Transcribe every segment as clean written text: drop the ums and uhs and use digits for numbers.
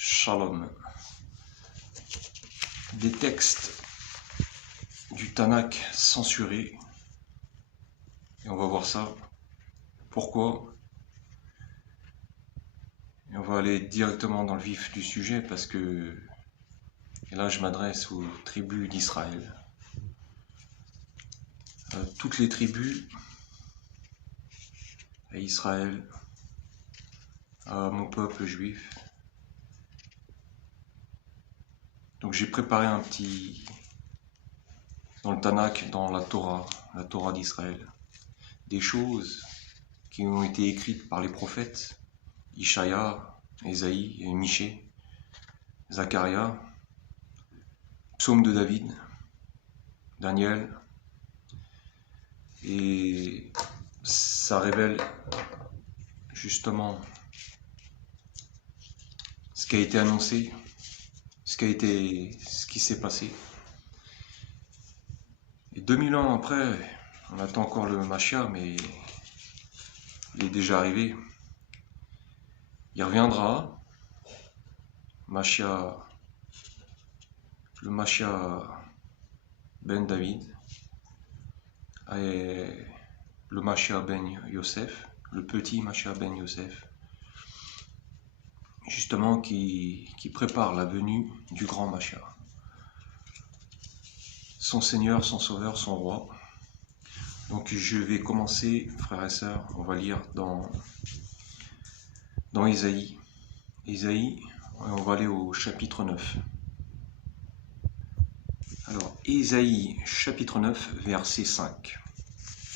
Shalom. Des textes du Tanakh censurés. Et on va voir ça. Pourquoi? Et on va aller directement dans le vif du sujet parce que, et là je m'adresse aux tribus d'Israël. Toutes les tribus, à Israël, à mon peuple juif. Donc j'ai préparé un petit, dans le Tanakh, dans la Torah d'Israël, des choses qui ont été écrites par les prophètes, Ishaïa, Ésaïe et Michée, Zacharia, Psaume de David, Daniel, et ça révèle justement ce qui a été annoncé, ce qui s'est passé. Et 2000 ans après, on attend encore le Mashiach, mais il est déjà arrivé. Il reviendra, Mashiach, le Mashiach ben David, et le Mashiach ben Yosef, le petit Mashiach ben Yosef, justement qui prépare la venue du grand Mashiach. Son Seigneur, son Sauveur, son Roi. Donc je vais commencer, frères et sœurs, on va lire dans Ésaïe. Ésaïe, on va aller au chapitre 9. Alors, Ésaïe, chapitre 9, verset 5.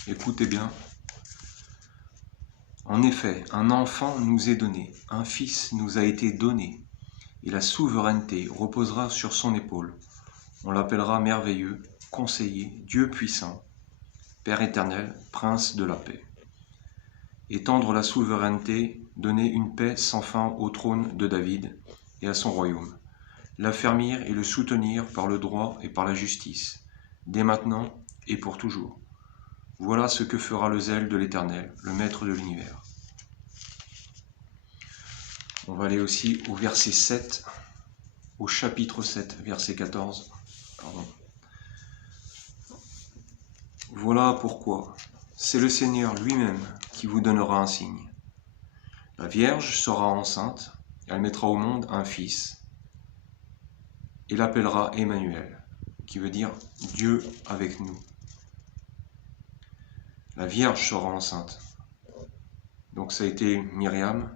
Écoutez bien. En effet, un enfant nous est donné, un fils nous a été donné, et la souveraineté reposera sur son épaule. On l'appellera merveilleux, conseiller, Dieu puissant, Père éternel, prince de la paix. Étendre la souveraineté, donner une paix sans fin au trône de David et à son royaume. L'affermir et le soutenir par le droit et par la justice, dès maintenant et pour toujours. Voilà ce que fera le zèle de l'Éternel, le Maître de l'univers. On va aller aussi au verset 7, au chapitre 7, verset 14. Pardon. Voilà pourquoi c'est le Seigneur lui-même qui vous donnera un signe. La Vierge sera enceinte, elle mettra au monde un fils, et l'appellera Emmanuel, qui veut dire Dieu avec nous. La Vierge sera enceinte. Donc ça a été Myriam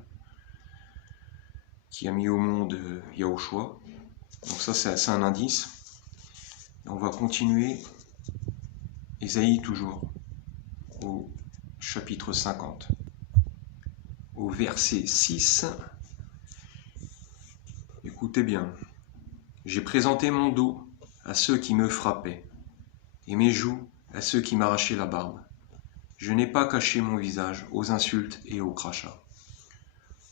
qui a mis au monde Yahushua. Donc ça c'est un indice. Et on va continuer Ésaïe toujours au chapitre 50. Au verset 6. Écoutez bien. J'ai présenté mon dos à ceux qui me frappaient et mes joues à ceux qui m'arrachaient la barbe. Je n'ai pas caché mon visage aux insultes et aux crachats.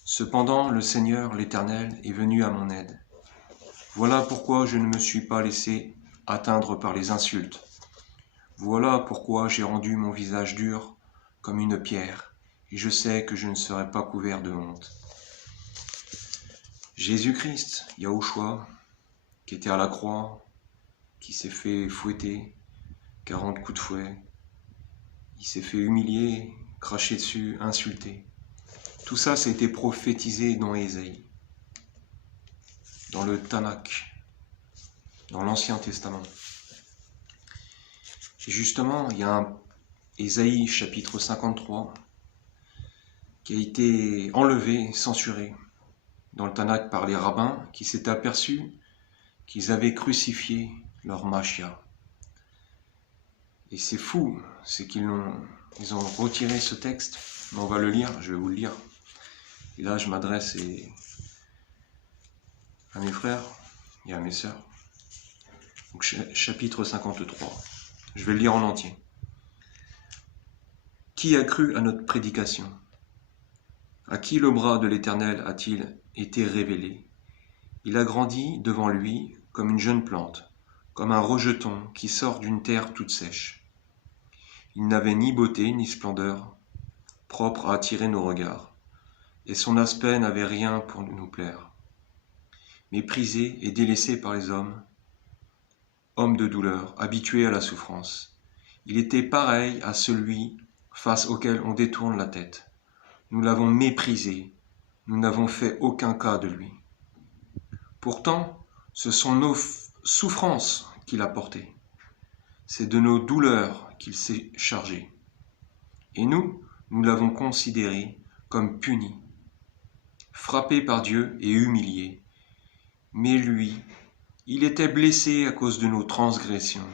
Cependant, le Seigneur, l'Éternel, est venu à mon aide. Voilà pourquoi je ne me suis pas laissé atteindre par les insultes. Voilà pourquoi j'ai rendu mon visage dur comme une pierre, et je sais que je ne serai pas couvert de honte. Jésus-Christ, Yahushua, qui était à la croix, qui s'est fait fouetter, 40 coups de fouet, il s'est fait humilier, cracher dessus, insulter. Tout ça, ça a été prophétisé dans Ésaïe, dans le Tanakh, dans l'Ancien Testament. Et justement, il y a un Ésaïe chapitre 53 qui a été enlevé, censuré dans le Tanakh par les rabbins qui s'étaient aperçus qu'ils avaient crucifié leur Mashiach. Et c'est fou, c'est qu'ils ont retiré ce texte. Mais on va le lire, je vais vous le lire. Et là, je m'adresse à mes frères et à mes sœurs. Donc, chapitre 53. Je vais le lire en entier. Qui a cru à notre prédication? À qui le bras de l'Éternel a-t-il été révélé? Il a grandi devant lui comme une jeune plante, comme un rejeton qui sort d'une terre toute sèche. Il n'avait ni beauté ni splendeur, propre à attirer nos regards, et son aspect n'avait rien pour nous plaire. méprisé et délaissé par les hommes, homme de douleur, habitué à la souffrance. Il était pareil à celui face auquel on détourne la tête. Nous l'avons méprisé, nous n'avons fait aucun cas de lui. Pourtant, ce sont nos souffrances qu'il a portées. C'est de nos douleurs qu'il s'est chargé. Et nous l'avons considéré comme puni, frappé par Dieu et humilié. Mais lui, il était blessé à cause de nos transgressions,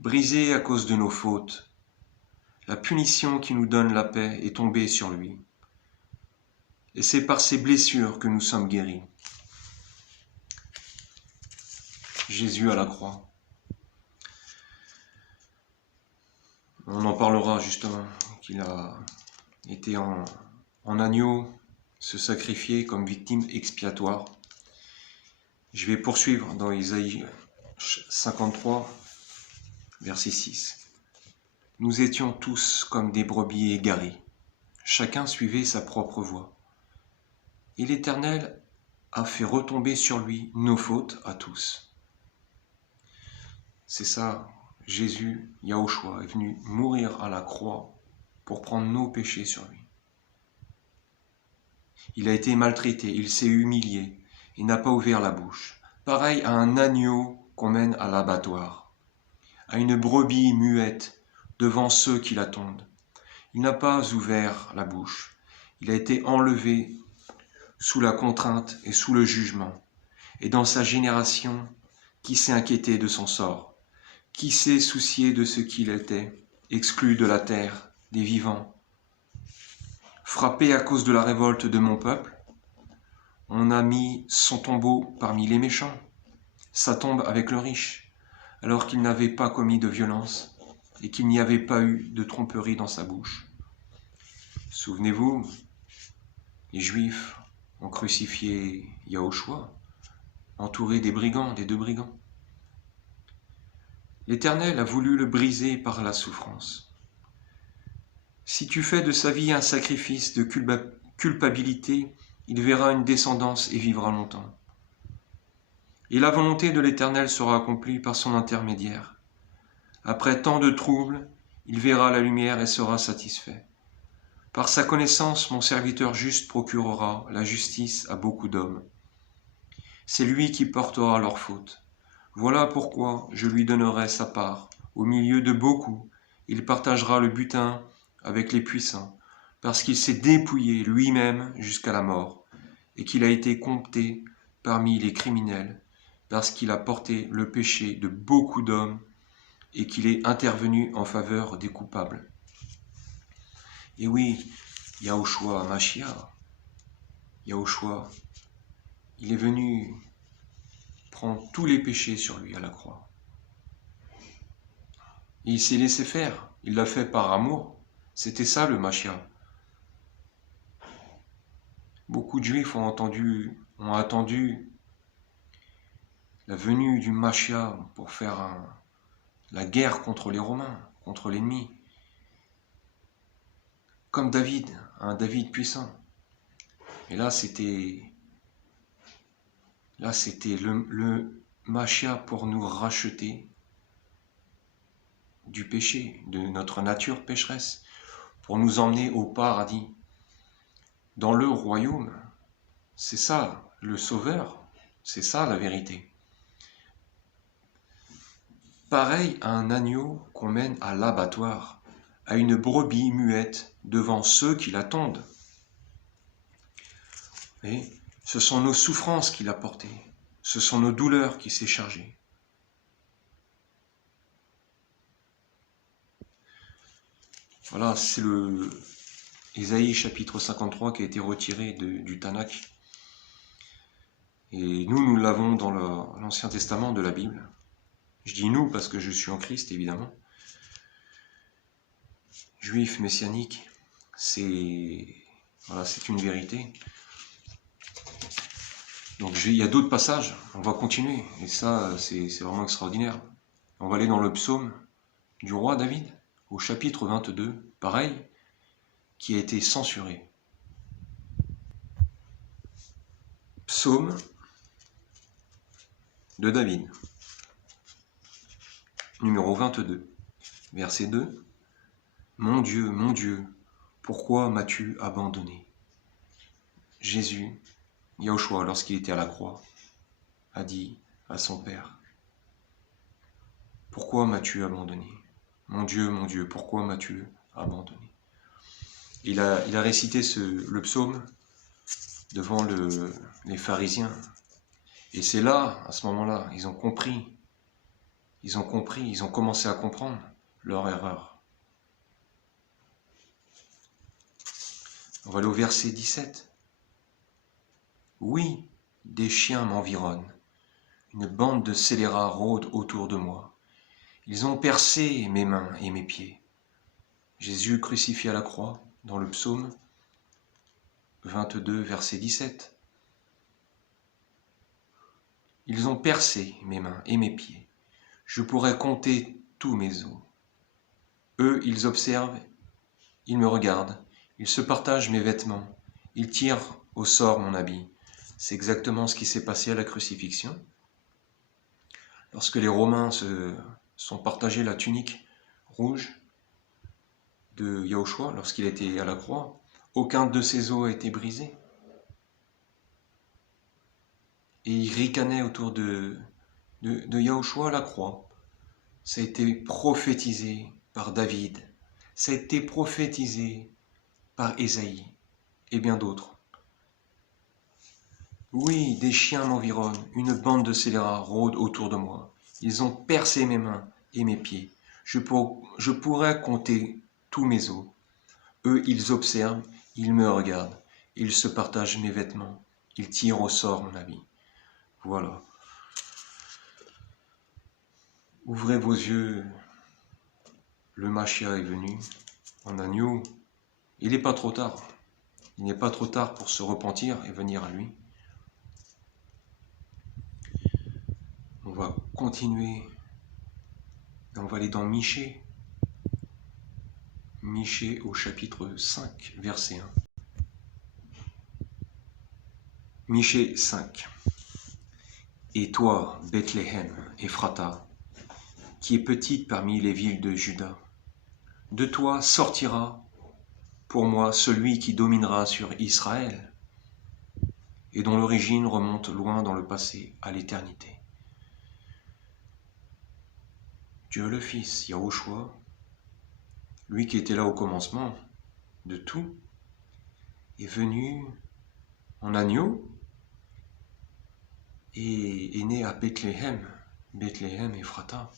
brisé à cause de nos fautes. La punition qui nous donne la paix est tombée sur lui. Et c'est par ses blessures que nous sommes guéris. Jésus à la croix. On en parlera justement, qu'il a été en agneau, se sacrifier comme victime expiatoire. Je vais poursuivre dans Isaïe 53, verset 6. Nous étions tous comme des brebis égarées, chacun suivait sa propre voie. Et l'Éternel a fait retomber sur lui nos fautes à tous. C'est ça, Jésus, Yahushua, est venu mourir à la croix pour prendre nos péchés sur lui. Il a été maltraité, il s'est humilié, il n'a pas ouvert la bouche. Pareil à un agneau qu'on mène à l'abattoir, à une brebis muette devant ceux qui l'attendent. Il n'a pas ouvert la bouche, il a été enlevé sous la contrainte et sous le jugement. Et dans sa génération, qui s'est inquiété de son sort? Qui s'est soucié de ce qu'il était, exclu de la terre, des vivants? Frappé à cause de la révolte de mon peuple, on a mis son tombeau parmi les méchants, sa tombe avec le riche, alors qu'il n'avait pas commis de violence et qu'il n'y avait pas eu de tromperie dans sa bouche. Souvenez-vous, les Juifs ont crucifié Yahushua, entouré des brigands, des deux brigands. L'Éternel a voulu le briser par la souffrance. Si tu fais de sa vie un sacrifice de culpabilité, il verra une descendance et vivra longtemps. Et la volonté de l'Éternel sera accomplie par son intermédiaire. Après tant de troubles, il verra la lumière et sera satisfait. Par sa connaissance, mon serviteur juste procurera la justice à beaucoup d'hommes. C'est lui qui portera leurs fautes. Voilà pourquoi je lui donnerai sa part. Au milieu de beaucoup, il partagera le butin avec les puissants, parce qu'il s'est dépouillé lui-même jusqu'à la mort, et qu'il a été compté parmi les criminels, parce qu'il a porté le péché de beaucoup d'hommes, et qu'il est intervenu en faveur des coupables. Et oui, Yahushua Mashiach, Yahushua, il est venu prendre tous les péchés sur lui à la croix. Et il s'est laissé faire, il l'a fait par amour. C'était ça le Mashiach. Beaucoup de Juifs ont attendu la venue du Mashiach pour faire la guerre contre les Romains, contre l'ennemi. Comme David, un David puissant. Et là, c'était le Mashiach pour nous racheter du péché, de notre nature pécheresse, pour nous emmener au paradis, dans le royaume. C'est ça, le Sauveur, c'est ça la vérité. Pareil à un agneau qu'on mène à l'abattoir, à une brebis muette devant ceux qui l'attendent. Et ce sont nos souffrances qu'il a portées, ce sont nos douleurs qui s'est chargé. Voilà, c'est le Isaïe chapitre 53 qui a été retiré du Tanakh. Et nous l'avons dans l'Ancien Testament de la Bible. Je dis nous parce que je suis en Christ, évidemment. Juif, messianique, c'est une vérité. Donc il y a d'autres passages, on va continuer. Et ça, c'est vraiment extraordinaire. On va aller dans le psaume du roi David, au chapitre 22, pareil, qui a été censuré. Psaume de David. Numéro 22, verset 2. Mon Dieu, pourquoi m'as-tu abandonné? Jésus, Yahushua, lorsqu'il était à la croix, a dit à son Père, pourquoi m'as-tu abandonné? Mon Dieu, pourquoi m'as-tu abandonné? Il a récité le psaume devant les pharisiens. Et c'est là, à ce moment-là, ils ont commencé à comprendre leur erreur. On va aller au verset 17. Oui, des chiens m'environnent, une bande de scélérats rôde autour de moi. Ils ont percé mes mains et mes pieds. Jésus crucifié à la croix, dans le psaume 22, verset 17. Ils ont percé mes mains et mes pieds. Je pourrais compter tous mes os. Eux, ils observent, ils me regardent, ils se partagent mes vêtements, ils tirent au sort mon habit. C'est exactement ce qui s'est passé à la crucifixion. Lorsque les Romains se sont partagés la tunique rouge de Yahushua, lorsqu'il était à la croix, aucun de ses os a été brisé. Et ils ricanaient autour de Yahushua à la croix. Ça a été prophétisé par David, ça a été prophétisé par Ésaïe et bien d'autres. Oui, des chiens m'environnent, une bande de scélérats rôde autour de moi. Ils ont percé mes mains et mes pieds. Je pourrais compter tous mes os. Eux, ils observent, ils me regardent, ils se partagent mes vêtements, ils tirent au sort mon habit. Voilà. Ouvrez vos yeux, le Mashiach est venu en agneau. Il n'est pas trop tard. Il n'est pas trop tard pour se repentir et venir à lui. On va continuer. On va aller dans Michée. Michée au chapitre 5, verset 1. Michée 5. Et toi, Bethléem, Ephrata, qui est petite parmi les villes de Juda, de toi sortira pour moi celui qui dominera sur Israël et dont l'origine remonte loin dans le passé à l'éternité. Dieu le Fils, Yahushua, lui qui était là au commencement de tout, est venu en agneau et est né à Bethléem, Bethléem Ephrata.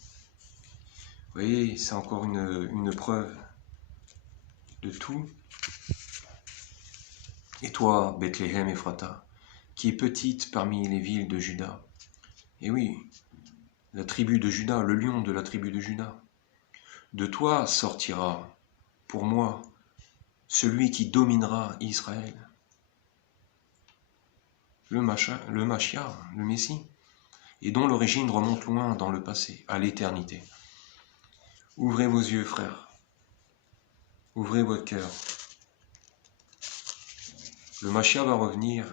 Vous voyez, c'est encore une preuve de tout. Et toi, Bethléem Ephrata, qui est petite parmi les villes de Juda. Et oui, la tribu de Juda, le lion de la tribu de Juda. De toi sortira, pour moi, celui qui dominera Israël. Le Mashiach, le Messie, et dont l'origine remonte loin dans le passé, à l'éternité. Ouvrez vos yeux, frères. Ouvrez votre cœur. Le Mashiach va revenir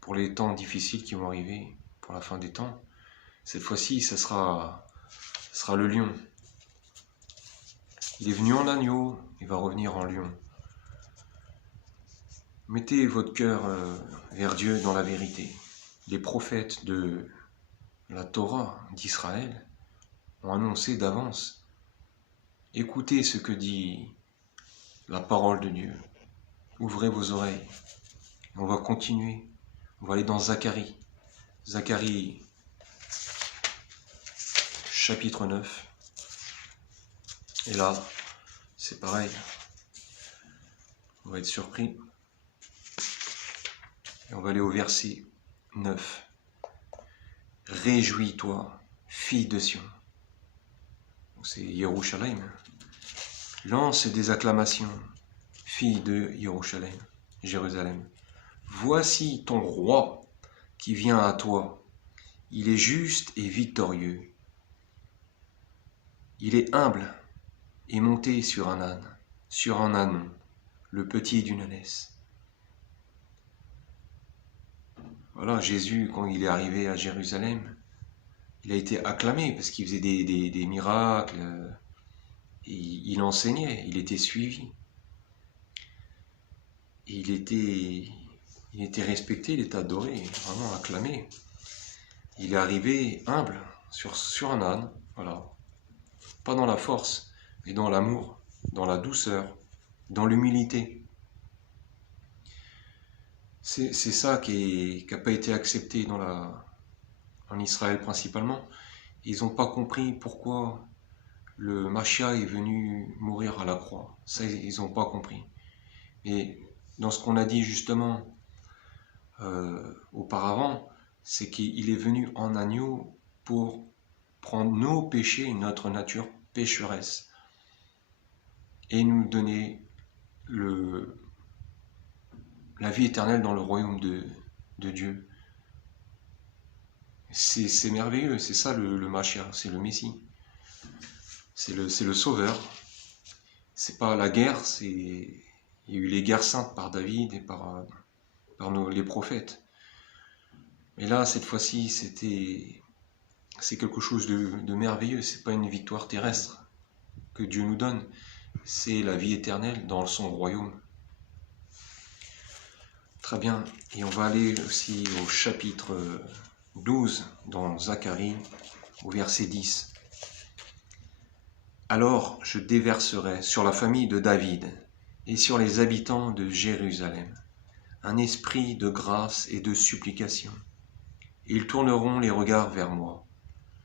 pour les temps difficiles qui vont arriver, pour la fin des temps. Cette fois-ci, ce sera le lion. Il est venu en agneau, il va revenir en lion. Mettez votre cœur vers Dieu dans la vérité. Les prophètes de la Torah d'Israël ont annoncé d'avance. Écoutez ce que dit la parole de Dieu. Ouvrez vos oreilles. On va continuer. On va aller dans Zacharie. Zacharie, chapitre 9. Et là, c'est pareil. On va être surpris. Et on va aller au verset 9. Réjouis-toi, fille de Sion. C'est Yerushalayim. Lance des acclamations, fille de Yerushalayim, Jérusalem. Voici ton roi qui vient à toi. Il est juste et victorieux. Il est humble et monté sur un âne, sur un ânon, le petit d'une ânesse. Voilà, Jésus, quand il est arrivé à Jérusalem, il a été acclamé parce qu'il faisait des miracles, il enseignait, il était suivi. Et il était respecté, il était adoré, vraiment acclamé. Il est arrivé humble sur un âne, voilà. Pas dans la force, mais dans l'amour, dans la douceur, dans l'humilité. C'est ça qui n'a pas été accepté en Israël principalement. Ils n'ont pas compris pourquoi le Mashiach est venu mourir à la croix. Ça, ils n'ont pas compris. Et dans ce qu'on a dit justement auparavant, c'est qu'il est venu en agneau pour prendre nos péchés, notre nature pécheresse, et nous donner la vie éternelle dans le royaume de Dieu. C'est merveilleux, c'est ça le Mashiach, c'est le Messie. C'est le Sauveur. C'est pas la guerre, il y a eu les guerres saintes par David et par les prophètes. Mais là, cette fois-ci, c'est quelque chose de merveilleux. C'est pas une victoire terrestre que Dieu nous donne, c'est la vie éternelle dans son royaume. Très bien, et on va aller aussi au chapitre 12 dans Zacharie, au verset 10. Alors je déverserai sur la famille de David et sur les habitants de Jérusalem un esprit de grâce et de supplication. Et ils tourneront les regards vers moi,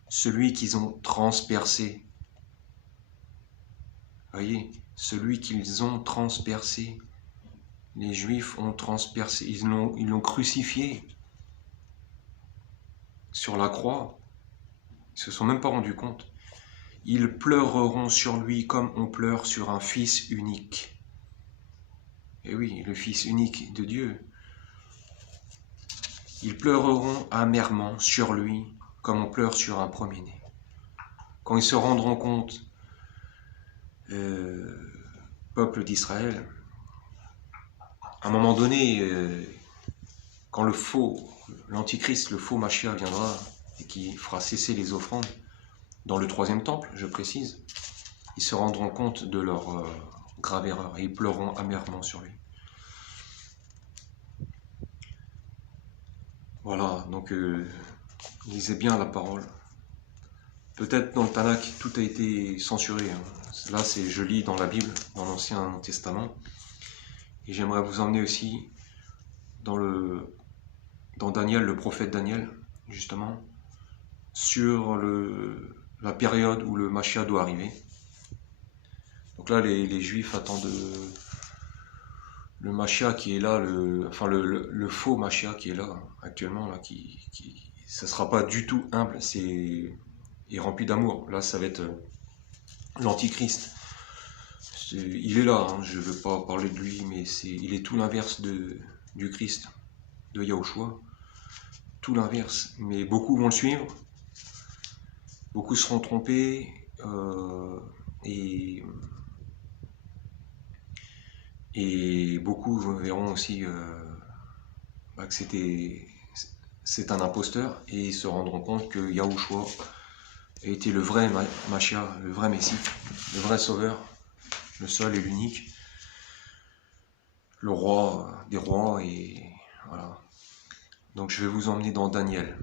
celui qu'ils ont transpercé. Voyez, celui qu'ils ont transpercé. Les Juifs ont transpercé, ils l'ont crucifié sur la croix. Ils ne se sont même pas rendus compte. Ils pleureront sur lui comme on pleure sur un fils unique. Et oui, le fils unique de Dieu. Ils pleureront amèrement sur lui comme on pleure sur un premier-né. Quand ils se rendront compte, peuple d'Israël, à un moment donné, quand l'antichrist, le faux Mashiach viendra et qui fera cesser les offrandes, dans le troisième temple, je précise, ils se rendront compte de leur grave erreur et ils pleureront amèrement sur lui. Voilà, donc lisez bien la parole. Peut-être dans le Tanakh, tout a été censuré. Là, je lis dans la Bible, dans l'Ancien Testament. Et j'aimerais vous emmener aussi dans Daniel, le prophète Daniel, justement, sur la période où le Mashiach doit arriver. Donc là, les Juifs attendent le Mashiach qui est là, le faux Mashiach qui est là actuellement, là, ça sera pas du tout humble, est rempli d'amour. Là, ça va être l'Antichrist. Il est là, hein, je ne veux pas parler de lui, mais il est tout l'inverse du Christ, de Yahushua. Tout l'inverse. Mais beaucoup vont le suivre, beaucoup seront trompés, et beaucoup verront aussi que c'est un imposteur, et ils se rendront compte que Yahushua a été le vrai Mashiach, le vrai Messie, le vrai Sauveur, le seul et l'unique, le roi des rois, et voilà. Donc je vais vous emmener dans Daniel.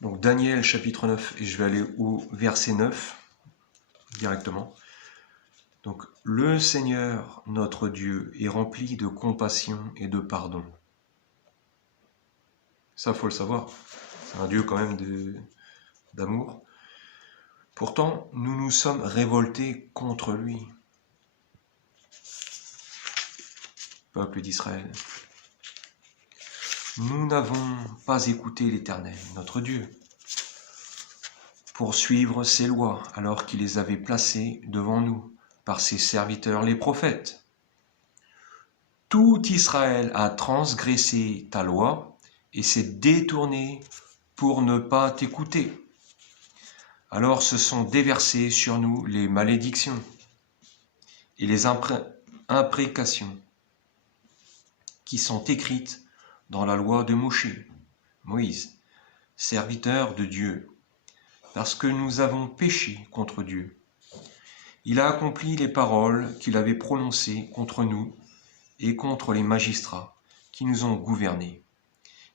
Donc Daniel chapitre 9, et je vais aller au verset 9 directement. Donc le Seigneur notre Dieu est rempli de compassion et de pardon. Ça, faut le savoir. C'est un Dieu quand même d'amour. Pourtant, nous nous sommes révoltés contre lui. Peuple d'Israël. Nous n'avons pas écouté l'Éternel, notre Dieu, pour suivre ses lois, alors qu'il les avait placées devant nous par ses serviteurs les prophètes. Tout Israël a transgressé ta loi et s'est détourné pour ne pas t'écouter. Alors se sont déversées sur nous les malédictions et les imprécations qui sont écrites dans la loi de Moïse, Moïse, serviteur de Dieu, parce que nous avons péché contre Dieu. Il a accompli les paroles qu'il avait prononcées contre nous et contre les magistrats qui nous ont gouvernés.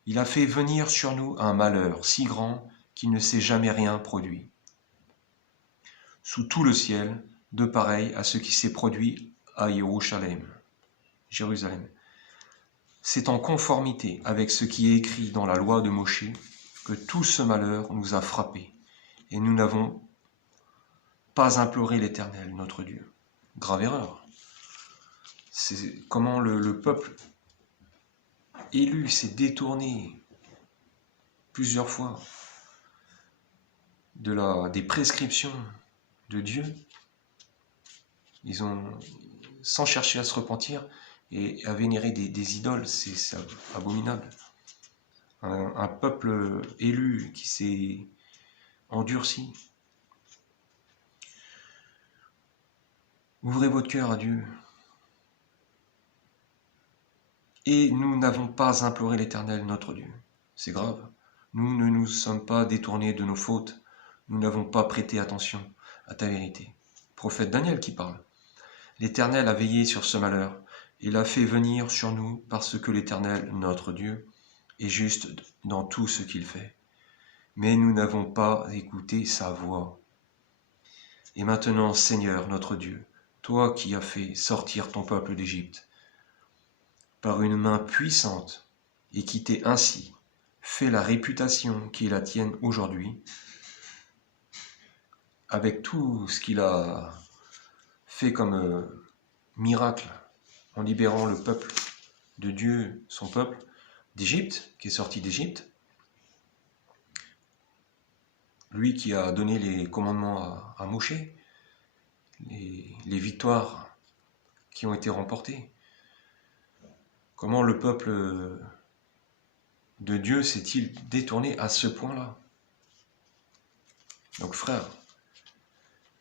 Il a fait venir sur nous un malheur si grand qu'il ne s'est jamais rien produit sous tout le ciel, de pareil à ce qui s'est produit à Jérusalem. C'est en conformité avec ce qui est écrit dans la loi de Moshe que tout ce malheur nous a frappés, et nous n'avons pas imploré l'Éternel, notre Dieu. Grave erreur. C'est comment le peuple élu s'est détourné plusieurs fois des prescriptions de Dieu. Ils ont, sans chercher à se repentir et à vénérer des idoles, c'est abominable. Un peuple élu qui s'est endurci. Ouvrez votre cœur à Dieu. Et nous n'avons pas imploré l'Éternel, notre Dieu. C'est grave. Nous ne nous sommes pas détournés de nos fautes. Nous n'avons pas prêté attention à ta vérité. Prophète Daniel qui parle. L'Éternel a veillé sur ce malheur. Il l'a fait venir sur nous parce que l'Éternel, notre Dieu, est juste dans tout ce qu'il fait. Mais nous n'avons pas écouté sa voix. Et maintenant, Seigneur, notre Dieu, toi qui as fait sortir ton peuple d'Égypte, par une main puissante, et qui t'es ainsi fait la réputation qui est la tienne aujourd'hui, avec tout ce qu'il a fait comme miracle en libérant le peuple de Dieu, son peuple, d'Égypte, qui est sorti d'Égypte, lui qui a donné les commandements à Moshe, les victoires qui ont été remportées. Comment le peuple de Dieu s'est-il détourné à ce point-là? Donc frères,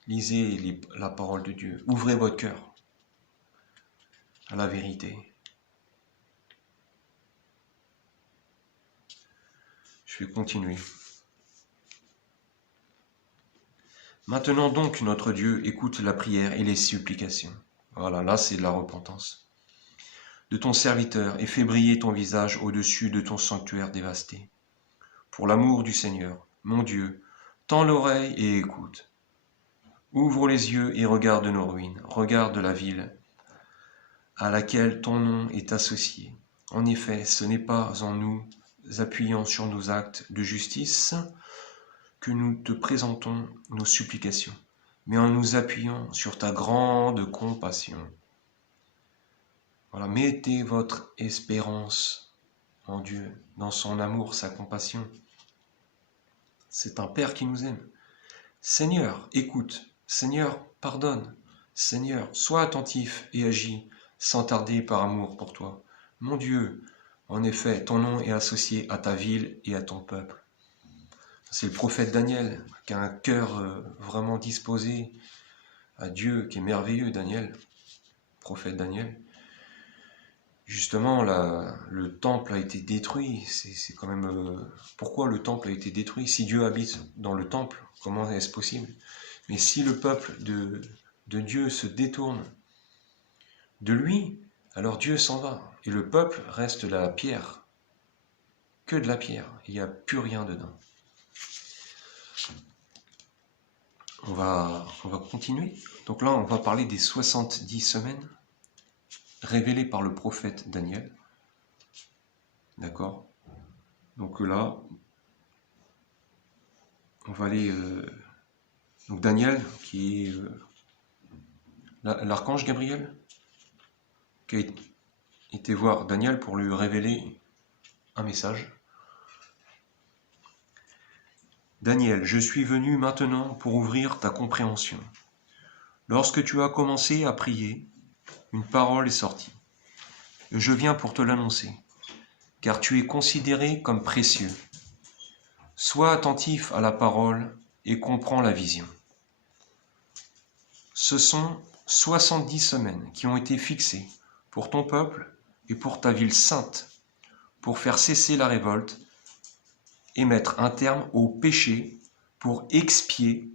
lisez la parole de Dieu, ouvrez votre cœur à la vérité. Je vais continuer. Maintenant donc, notre Dieu, écoute la prière et les supplications. Voilà, là c'est de la repentance. De ton serviteur et fais briller ton visage au-dessus de ton sanctuaire dévasté. Pour l'amour du Seigneur, mon Dieu, tends l'oreille et écoute. Ouvre les yeux et regarde nos ruines, regarde la ville à laquelle ton nom est associé. En effet, ce n'est pas en nous appuyant sur nos actes de justice que nous te présentons nos supplications, mais en nous appuyant sur ta grande compassion. Voilà, mettez votre espérance en Dieu, dans son amour, sa compassion. C'est un Père qui nous aime. Seigneur, écoute. Seigneur, pardonne. Seigneur, sois attentif et agis sans tarder par amour pour toi. Mon Dieu, en effet, ton nom est associé à ta ville et à ton peuple. C'est le prophète Daniel qui a un cœur vraiment disposé à Dieu, qui est merveilleux, Daniel, prophète Daniel. Justement, le temple a été détruit. C'est quand même... pourquoi le temple a été détruit? Si Dieu habite dans le temple, comment est-ce possible? Mais si le peuple de Dieu se détourne de lui, alors Dieu s'en va. Et le peuple reste la pierre. Que de la pierre. Il n'y a plus rien dedans. On va continuer. Donc là, on va parler des 70 semaines révélées par le prophète Daniel. D'accord? Donc là, on va aller... donc Daniel, qui est l'archange Gabriel, qui a été voir Daniel pour lui révéler un message. Daniel, je suis venu maintenant pour ouvrir ta compréhension. Lorsque tu as commencé à prier, une parole est sortie. Et je viens pour te l'annoncer, car tu es considéré comme précieux. Sois attentif à la parole et comprends la vision. Ce sont 70 semaines qui ont été fixées pour ton peuple et pour ta ville sainte, pour faire cesser la révolte, et mettre un terme au péché pour expier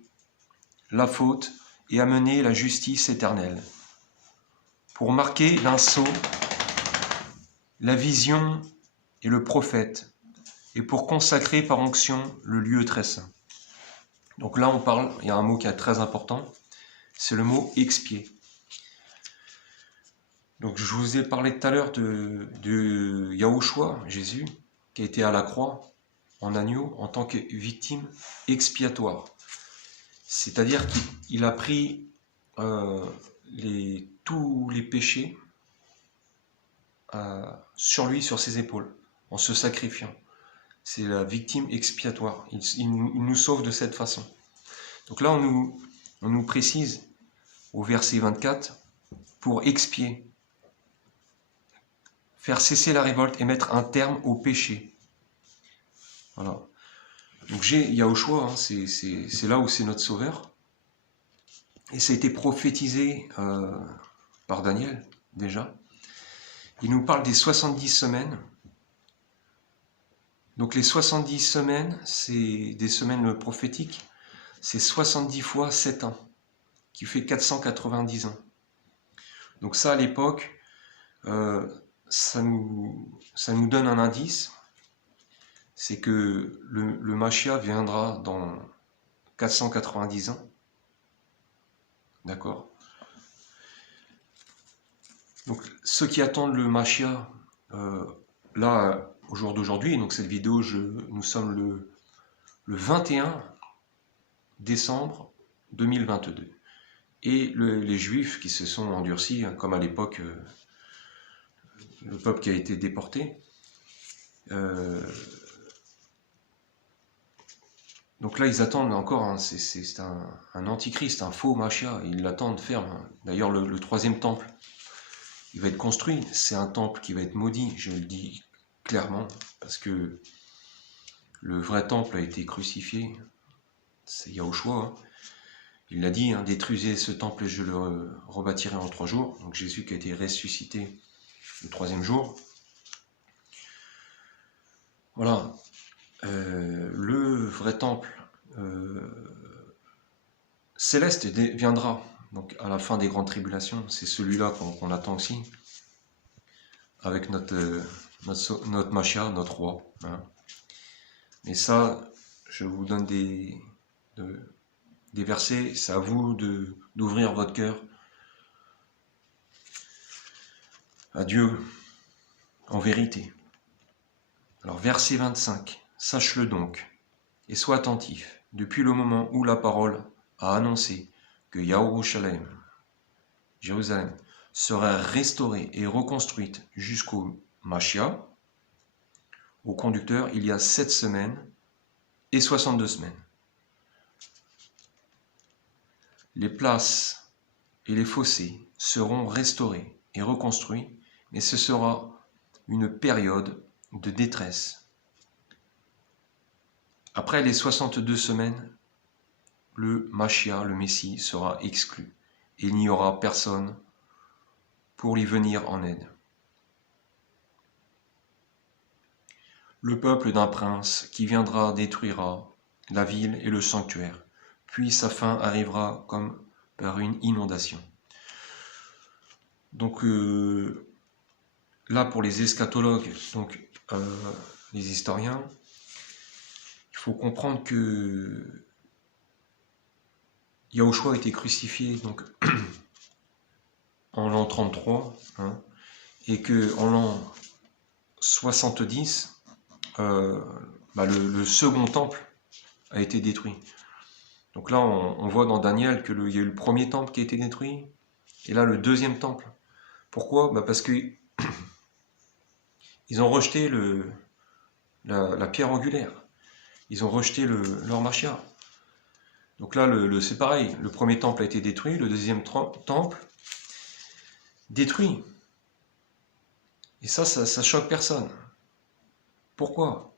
la faute et amener la justice éternelle. Pour marquer d'un sceau la vision et le prophète, et pour consacrer par onction le lieu très saint. Donc là on parle, il y a un mot qui est très important, c'est le mot expier. Donc je vous ai parlé tout à l'heure de Yahushua, Jésus, qui a été à la croix en agneau en tant que victime expiatoire. C'est-à-dire qu'il a pris tous les péchés sur lui, sur ses épaules, en se sacrifiant. C'est la victime expiatoire. Il nous sauve de cette façon. Donc là, on nous précise au verset 24, pour expier, faire cesser la révolte et mettre un terme au péché. Voilà. Donc Yahushua, hein, c'est là où c'est notre sauveur. Et ça a été prophétisé par Daniel, déjà. Il nous parle des 70 semaines. Donc les 70 semaines, c'est des semaines prophétiques. C'est 70 fois 7 ans, qui fait 490 ans. Donc ça, à l'époque, ça nous donne un indice. C'est que le Mashiach viendra dans 490 ans. D'accord. Donc ceux qui attendent le Mashiach, là, au jour d'aujourd'hui, donc cette vidéo, nous sommes le 21 décembre 2022. Et les Juifs qui se sont endurcis, comme à l'époque, le peuple qui a été déporté, donc là, ils attendent encore, hein, c'est un antichrist, un faux Mashiach, ils l'attendent ferme. Hein. D'ailleurs, le troisième temple, il va être construit, c'est un temple qui va être maudit, je le dis clairement, parce que le vrai temple a été crucifié, c'est Yahushua, hein. Il l'a dit, hein, détruisez ce temple et je le rebâtirai en 3 jours. Donc Jésus qui a été ressuscité le 3e jour. Voilà. Le vrai temple céleste viendra donc à la fin des grandes tribulations. C'est celui-là qu'on attend aussi, avec notre Mashiach, notre roi. Hein. Et ça, je vous donne des versets, c'est à vous d'ouvrir votre cœur à Dieu en vérité. Alors verset 25, sache-le donc, et sois attentif, depuis le moment où la parole a annoncé que Jérusalem sera restaurée et reconstruite jusqu'au Mashiach, au conducteur, il y a 7 semaines et 62 semaines. Les places et les fossés seront restaurés et reconstruits, mais ce sera une période de détresse. Après les 62 semaines, le Mashiach, le Messie, sera exclu, et il n'y aura personne pour lui venir en aide. Le peuple d'un prince qui viendra détruira la ville et le sanctuaire, puis sa fin arrivera comme par une inondation. Donc là, pour les eschatologues, donc les historiens, il faut comprendre que Yahushua a été crucifié donc en l'an 33, hein, et que en l'an 70, le second temple a été détruit. Donc là, on voit dans Daniel qu'il y a eu le premier temple qui a été détruit, et là le deuxième temple. Pourquoi? Parce que ils ont rejeté la pierre angulaire. Ils ont rejeté leur Mashiach. Donc là, c'est pareil. Le premier temple a été détruit, le deuxième temple détruit. Et ça choque personne. Pourquoi?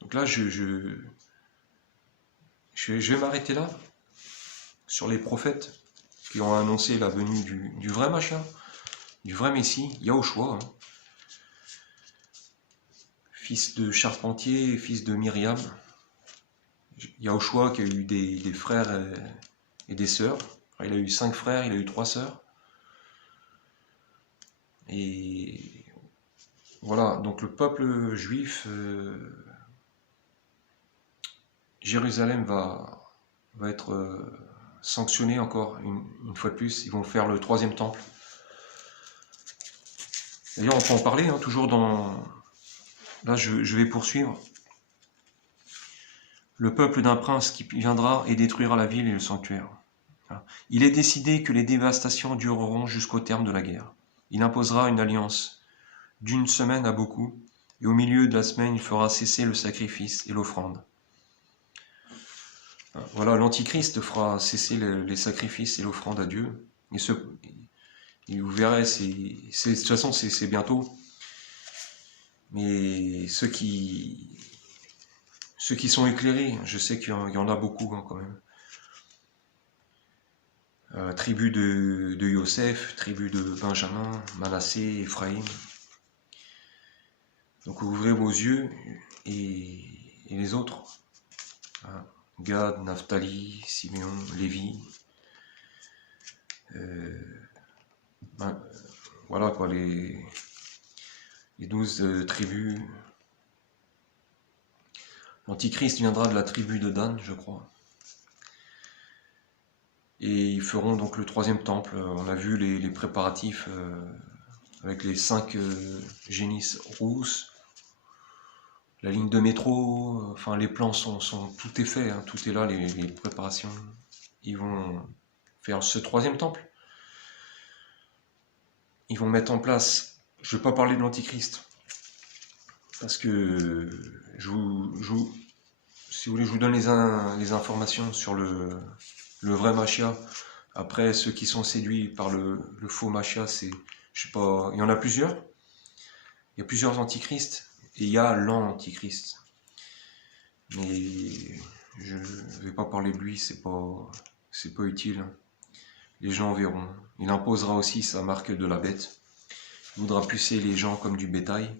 Donc là, je vais m'arrêter là, sur les prophètes qui ont annoncé la venue du vrai Mashiach, du vrai Messie, Yahushua. Hein. fils de charpentier, fils de Myriam. Yahushua qui a eu des frères et des sœurs. Il a eu 5 frères, il a eu 3 sœurs. Et voilà, donc le peuple juif, Jérusalem va être sanctionné encore une fois de plus. Ils vont faire le 3e temple. D'ailleurs, on peut en parler, hein, toujours dans... Là, je vais poursuivre. Le peuple d'un prince qui viendra et détruira la ville et le sanctuaire. Il est décidé que les dévastations dureront jusqu'au terme de la guerre. Il imposera une alliance d'1 semaine à beaucoup, et au milieu de la semaine, il fera cesser le sacrifice et l'offrande. Voilà, l'Antichrist fera cesser les sacrifices et l'offrande à Dieu. Et vous verrez, de toute façon, c'est bientôt. Mais ceux qui sont éclairés, je sais qu'il y en a beaucoup hein, quand même. Tribu de Yosef, tribu de Benjamin, Manassé, Ephraïm. Donc ouvrez vos yeux et les autres. Gad, Naphtali, Simeon, Lévi. Voilà quoi, les 12 tribus. L'Antichrist viendra de la tribu de Dan, je crois. Et ils feront donc le 3e temple. On a vu les préparatifs avec les 5 génisses rousses, la ligne de métro, enfin les plans tout est fait, hein, tout est là, les préparations. Ils vont faire ce 3e temple. Ils vont mettre en place, je ne vais pas parler de l'Antichrist, parce que si vous voulez, je vous donne les informations sur le vrai Mashiach. Après, ceux qui sont séduits par le faux Mashiach, c'est, je sais pas, il y en a plusieurs. Il y a plusieurs antichrists et il y a l'antichrist. Mais je ne vais pas parler de lui, c'est pas utile. Les gens verront. Il imposera aussi sa marque de la bête. Il voudra pucer les gens comme du bétail.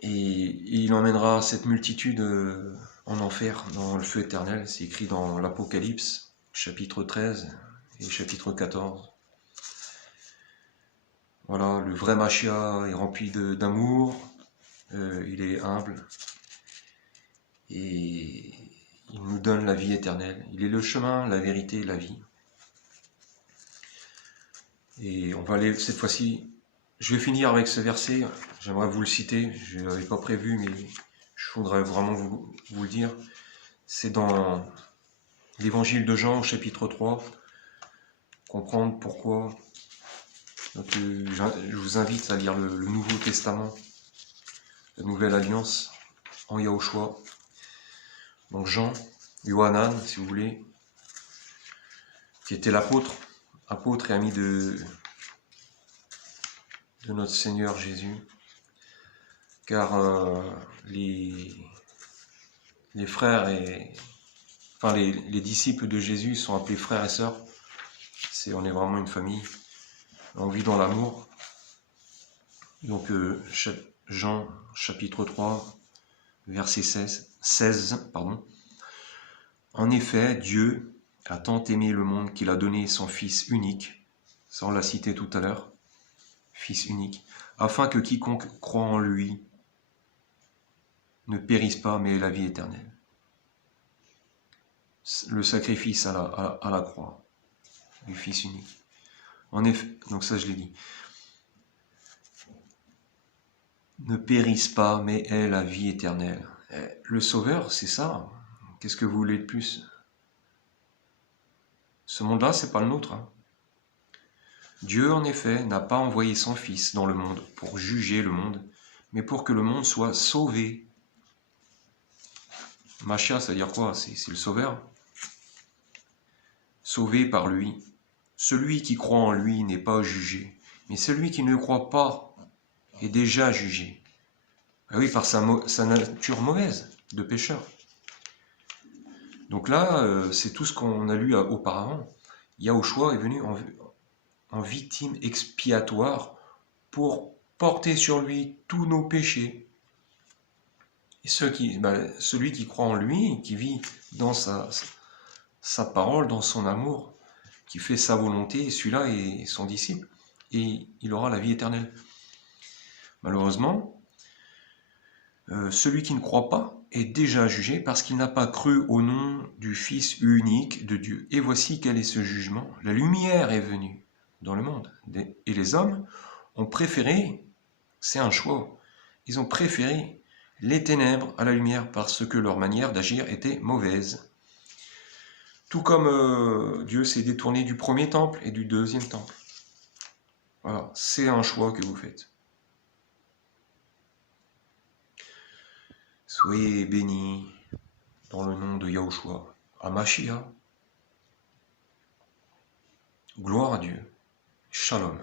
Et il emmènera cette multitude en enfer, dans le feu éternel. C'est écrit dans l'Apocalypse, chapitre 13 et chapitre 14. Voilà, le vrai Mashiach est rempli d'amour, il est humble, et il nous donne la vie éternelle. Il est le chemin, la vérité et la vie. Et on va aller cette fois-ci, je vais finir avec ce verset, j'aimerais vous le citer, je ne l'avais pas prévu, mais je voudrais vraiment vous le dire. C'est dans l'évangile de Jean au chapitre 3, comprendre pourquoi. Donc, je vous invite à lire le Nouveau Testament, la Nouvelle Alliance en Yahushua. Donc Jean, Yohanan, si vous voulez, qui était apôtre et ami de notre Seigneur Jésus, car les frères enfin les disciples de Jésus sont appelés frères et sœurs. On est vraiment une famille. On vit dans l'amour. Donc Jean chapitre 3, verset 16. En effet, Dieu a tant aimé le monde qu'il a donné son Fils unique, ça on l'a cité tout à l'heure, Fils unique, afin que quiconque croit en lui ne périsse pas, mais ait la vie éternelle. Le sacrifice à la croix du Fils unique. En effet, donc ça je l'ai dit. Ne périsse pas, mais ait la vie éternelle. Le Sauveur, c'est ça. Qu'est-ce que vous voulez de plus? Ce monde-là, c'est pas le nôtre. Hein. Dieu, en effet, n'a pas envoyé son Fils dans le monde pour juger le monde, mais pour que le monde soit sauvé. Mashiach, ça veut dire quoi? C'est le Sauveur. Sauvé par lui. Celui qui croit en lui n'est pas jugé, mais celui qui ne croit pas est déjà jugé. Ah oui, par sa nature mauvaise de pécheur. Donc là, c'est tout ce qu'on a lu auparavant. Yahushua est venu en victime expiatoire pour porter sur lui tous nos péchés Et celui qui croit en lui, qui vit dans sa parole, dans son amour, qui fait sa volonté, celui-là est son disciple, et il aura la vie éternelle. Malheureusement, celui qui ne croit pas est déjà jugé parce qu'il n'a pas cru au nom du Fils unique de Dieu. Et voici quel est ce jugement. La lumière est venue dans le monde, et les hommes ont préféré, c'est un choix, ils ont préféré les ténèbres à la lumière parce que leur manière d'agir était mauvaise. Tout comme Dieu s'est détourné du premier temple et du deuxième temple. Voilà, c'est un choix que vous faites. Soyez bénis dans le nom de Yahushua, Hamashiach. Gloire à Dieu. Shalom.